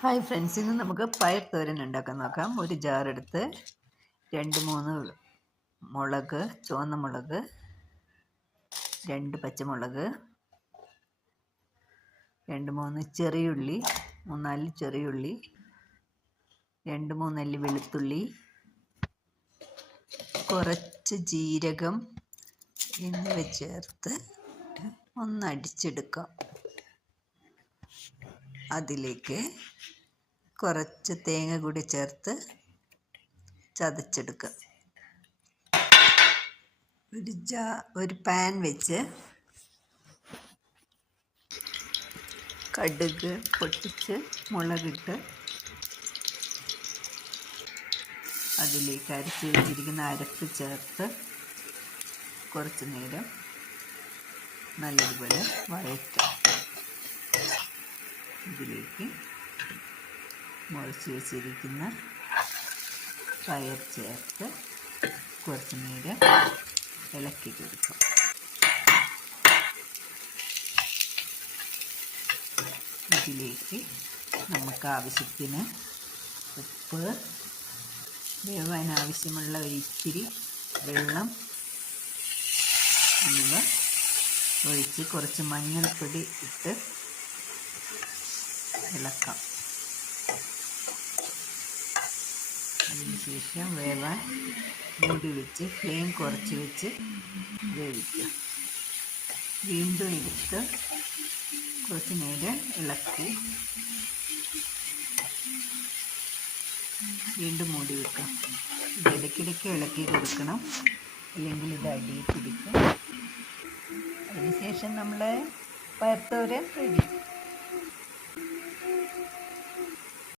Hi friends ഇന്ന് നമുക്ക് പയർ തോരൻ ഉണ്ടാക്കാൻ നോക്കാം. ഒരു ജാറെടുത്ത് രണ്ട് മൂന്ന് മുളക് ചുവന്ന മുളക് രണ്ട് പച്ചമുളക് രണ്ട് മൂന്ന് ചെറിയുള്ളി മൂന്നാൽ ചെറിയുള്ളി രണ്ട് മൂന്നല്ലി വെളുത്തുള്ളി കുറച്ച് ജീരകം എന്നിവ ചേർത്ത് ഒന്ന് അടിച്ചെടുക്കാം. അതിലേക്ക് കുറച്ച് തേങ്ങ കൂടി ചേർത്ത് ചതച്ചെടുക്കുക. ഒരു ജാ ഒരു പാൻ വെച്ച് കടുക് പൊട്ടിച്ച് മുളകിട്ട് അതിലേക്ക് അരച്ച് വെച്ചിരിക്കുന്ന അരപ്പ് ചേർത്ത് കുറച്ച് നേരം നല്ലതുപോലെ വഴറ്റാം ഇതിലേക്ക് മുളച്ച് വെച്ചിരിക്കുന്ന പയർ ചേർത്ത് കുറച്ച് നേരം ഇളക്കി കൊടുക്കും. ഇതിലേക്ക് നമുക്ക് ആവശ്യത്തിന് ഉപ്പ് വേവാൻ ആവശ്യമുള്ള ഒരു ഇത്തിരി വെള്ളം എന്നിവ ഒഴിച്ച് കുറച്ച് മഞ്ഞൾപ്പൊടി ഇട്ട് ഇളക്കാം. അതിനുശേഷം വേവാൻ മൂടി വെച്ച് ഫ്ലെയിം കുറച്ച് വെച്ച് വേവിക്കാം വീണ്ടും എടുത്ത് കുറച്ച് നേരം ഇളക്കി വീണ്ടും മൂടി വെക്കാം. ഇത് ഇടയ്ക്കിടയ്ക്ക് ഇളക്കി കൊടുക്കണം. അല്ലെങ്കിൽ ഇത് അടിയിൽ പിടിക്കും. അതിനുശേഷം നമ്മൾ പയർത്തോരൻ റെഡി. よかった。